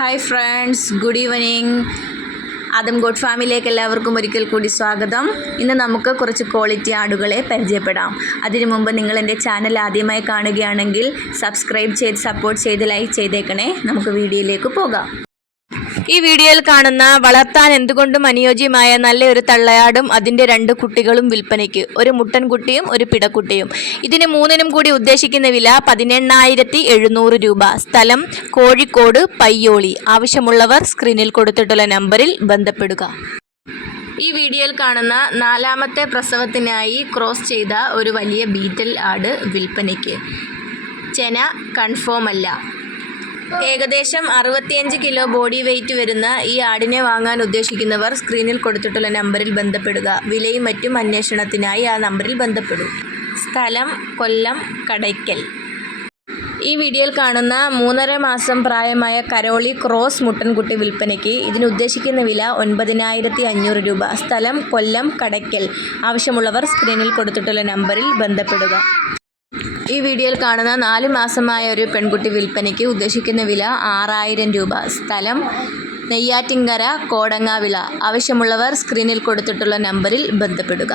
Hi friends good evening Adam God ഫാമിലിയിലേക്ക് എല്ലാവർക്കും ഒരിക്കൽ കൂടി സ്വാഗതം. ഇന്ന് നമുക്ക് കുറച്ച് ക്വാളിറ്റി ആടുകളെ പരിചയപ്പെടാം. അതിനു മുമ്പ് നിങ്ങൾ എന്റെ ചാനൽ ആദ്യമായി കാണുകയാണെങ്കിൽ സബ്സ്ക്രൈബ് ചെയ്ത് സപ്പോർട്ട് ചെയ്ത് ലൈക്ക് ചെയ്തേക്കണേ. നമുക്ക് വീഡിയോയിലേക്ക് പോകാം. ഈ വീഡിയോയിൽ കാണുന്ന വളർത്താൻ എന്തുകൊണ്ടും അനുയോജ്യമായ നല്ലൊരു തള്ളയാടും അതിന്റെ രണ്ട് കുട്ടികളും വിൽപ്പനയ്ക്ക്. ഒരു മുട്ടൻകുട്ടിയും ഒരു പിടക്കുട്ടിയും. ഇതിന് മൂന്നിനും കൂടി ഉദ്ദേശിക്കുന്ന വില പതിനെണ്ണായിരത്തി എഴുന്നൂറ് രൂപ. സ്ഥലം കോഴിക്കോട് പയ്യോളി. ആവശ്യമുള്ളവർ സ്ക്രീനിൽ കൊടുത്തിട്ടുള്ള നമ്പറിൽ ബന്ധപ്പെടുക. ഈ വീഡിയോയിൽ കാണുന്ന നാലാമത്തെ പ്രസവത്തിനായി ക്രോസ് ചെയ്ത ഒരു വലിയ ബീറ്റൽ ആട് വിൽപ്പനയ്ക്ക്. ചെന കൺഫേം അല്ല ഏകദേശം അറുപത്തിയഞ്ച് കിലോ ബോഡി വെയിറ്റ് വരുന്ന ഈ ആടിനെ വാങ്ങാൻ ഉദ്ദേശിക്കുന്നവർ സ്ക്രീനിൽ കൊടുത്തിട്ടുള്ള നമ്പറിൽ ബന്ധപ്പെടുക. വിലയും മറ്റും അന്വേഷണത്തിനായി ആ നമ്പറിൽ ബന്ധപ്പെടും സ്ഥലം കൊല്ലം കടയ്ക്കൽ. ഈ വീഡിയോയിൽ കാണുന്ന മൂന്നര മാസം പ്രായമായ കരോളി ക്രോസ് മുട്ടൻകുട്ടി വിൽപ്പനയ്ക്ക് ഇതിന് ഉദ്ദേശിക്കുന്ന വില ഒൻപതിനായിരത്തി അഞ്ഞൂറ് രൂപ. സ്ഥലം കൊല്ലം കടയ്ക്കൽ. ആവശ്യമുള്ളവർ സ്ക്രീനിൽ കൊടുത്തിട്ടുള്ള നമ്പറിൽ ബന്ധപ്പെടുക. ഈ വീഡിയോയിൽ കാണുന്ന നാല് മാസമായ ഒരു പെൺകുട്ടി വിൽപ്പനയ്ക്ക് ഉദ്ദേശിക്കുന്ന വില ആറായിരം രൂപ. സ്ഥലം നെയ്യാറ്റിങ്കര കോടങ്ങാവിള. ആവശ്യമുള്ളവർ സ്ക്രീനിൽ കൊടുത്തിട്ടുള്ള നമ്പറിൽ ബന്ധപ്പെടുക.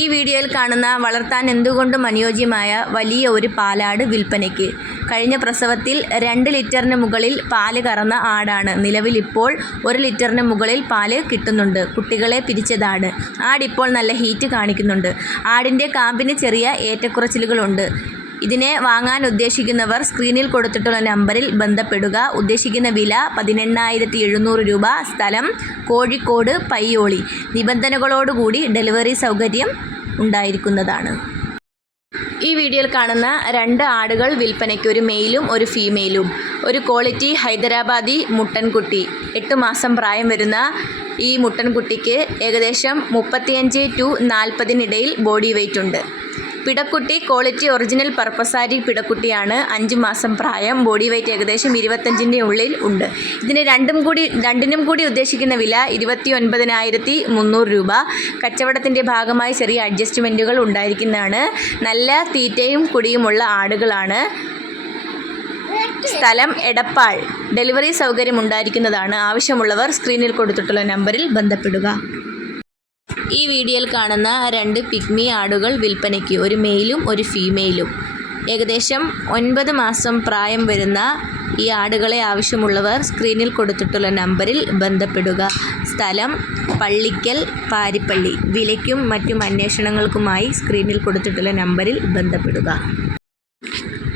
ഈ വീഡിയോയിൽ കാണുന്ന വളർത്താൻ എന്തുകൊണ്ടും അനുയോജ്യമായ വലിയ ഒരു പാലാട് വിൽപ്പനയ്ക്ക് കഴിഞ്ഞ പ്രസവത്തിൽ രണ്ട് ലിറ്ററിന് മുകളിൽ പാൽ കറന്ന ആടാണ്. നിലവിൽ ഇപ്പോൾ ഒരു ലിറ്ററിന് മുകളിൽ പാൽ കിട്ടുന്നുണ്ട്. കുട്ടികളെ പിരിച്ചതാണ്. ആടിപ്പോൾ നല്ല ഹീറ്റ് കാണിക്കുന്നുണ്ട്. ആടിന്റെ കാമ്പിന് ചെറിയ ഏറ്റക്കുറച്ചിലുകളുണ്ട്. ഇതിനെ വാങ്ങാൻ ഉദ്ദേശിക്കുന്നവർ സ്ക്രീനിൽ കൊടുത്തിട്ടുള്ള നമ്പറിൽ ബന്ധപ്പെടുക. ഉദ്ദേശിക്കുന്ന വില പതിനെണ്ണായിരത്തി എഴുന്നൂറ് രൂപ. സ്ഥലം കോഴിക്കോട് പയ്യോളി. നിബന്ധനകളോടുകൂടി ഡെലിവറി സൗകര്യം ഉണ്ടായിരിക്കുന്നതാണ്. ഈ വീഡിയോയിൽ കാണുന്ന രണ്ട് ആടുകൾ വിൽപ്പനയ്ക്ക് ഒരു മെയിലും ഒരു ഫീമെയിലും. ഒരു ക്വാളിറ്റി ഹൈദരാബാദി മുട്ടൻകുട്ടി. എട്ട് മാസം പ്രായം വരുന്ന ഈ മുട്ടൻകുട്ടിക്ക് ഏകദേശം മുപ്പത്തിയഞ്ച് ടു നാൽപ്പതിനിടയിൽ ബോഡി വെയിറ്റ് ഉണ്ട്. പിടക്കുട്ടി ക്വാളിറ്റി ഒറിജിനൽ പർപ്പസാരി പിടക്കുട്ടിയാണ്. അഞ്ച് മാസം പ്രായം. ബോഡി വെയിറ്റ് ഏകദേശം ഇരുപത്തഞ്ചിന്റെ ഉള്ളിൽ ഉണ്ട്. ഇതിന് രണ്ടും കൂടി രണ്ടിനും കൂടി ഉദ്ദേശിക്കുന്ന വില ഇരുപത്തി ഒൻപതിനായിരത്തി മുന്നൂറ് രൂപ. കച്ചവടത്തിന്റെ ഭാഗമായി ചെറിയ അഡ്ജസ്റ്റ്മെന്റുകൾ ഉണ്ടായിരിക്കുന്നതാണ്. നല്ല തീറ്റയും കുടിയുമുള്ള ആടുകളാണ്. സ്ഥലം എടപ്പാൾ. ഡെലിവറി സൗകര്യം ഉണ്ടായിരിക്കുന്നതാണ്. ആവശ്യമുള്ളവർ സ്ക്രീനിൽ കൊടുത്തിട്ടുള്ള നമ്പറിൽ ബന്ധപ്പെടുക. ഈ വീഡിയോയിൽ കാണുന്ന രണ്ട് പിഗ്മി ആടുകൾ വിൽപ്പനയ്ക്ക് ഒരു മെയിലും ഒരു ഫീമെയിലും. ഏകദേശം ഒൻപത് മാസം പ്രായം വരുന്ന ഈ ആടുകളെ ആവശ്യമുള്ളവർ സ്ക്രീനിൽ കൊടുത്തിട്ടുള്ള നമ്പറിൽ ബന്ധപ്പെടുക. സ്ഥലം പള്ളിക്കൽ പാരിപ്പള്ളി. വിലയ്ക്കും മറ്റും അന്വേഷണങ്ങൾക്കുമായി സ്ക്രീനിൽ കൊടുത്തിട്ടുള്ള നമ്പറിൽ ബന്ധപ്പെടുക.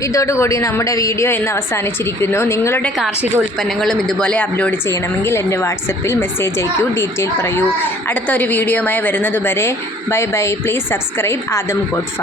ഇതോടുകൂടി നമ്മുടെ വീഡിയോ ഇന്ന് അവസാനിച്ചിരിക്കുന്നു. നിങ്ങളുടെ കാർഷിക ഉൽപ്പന്നങ്ങളും ഇതുപോലെ അപ്ലോഡ് ചെയ്യണമെങ്കിൽ എന്റെ വാട്സപ്പിൽ മെസ്സേജ് അയക്കൂ ഡീറ്റെയിൽ പറയൂ. അടുത്ത ഒരു വീഡിയോയുമായി വരുന്നതുവരെ bye bye. Please subscribe Adam ഗോഡ്ഫ.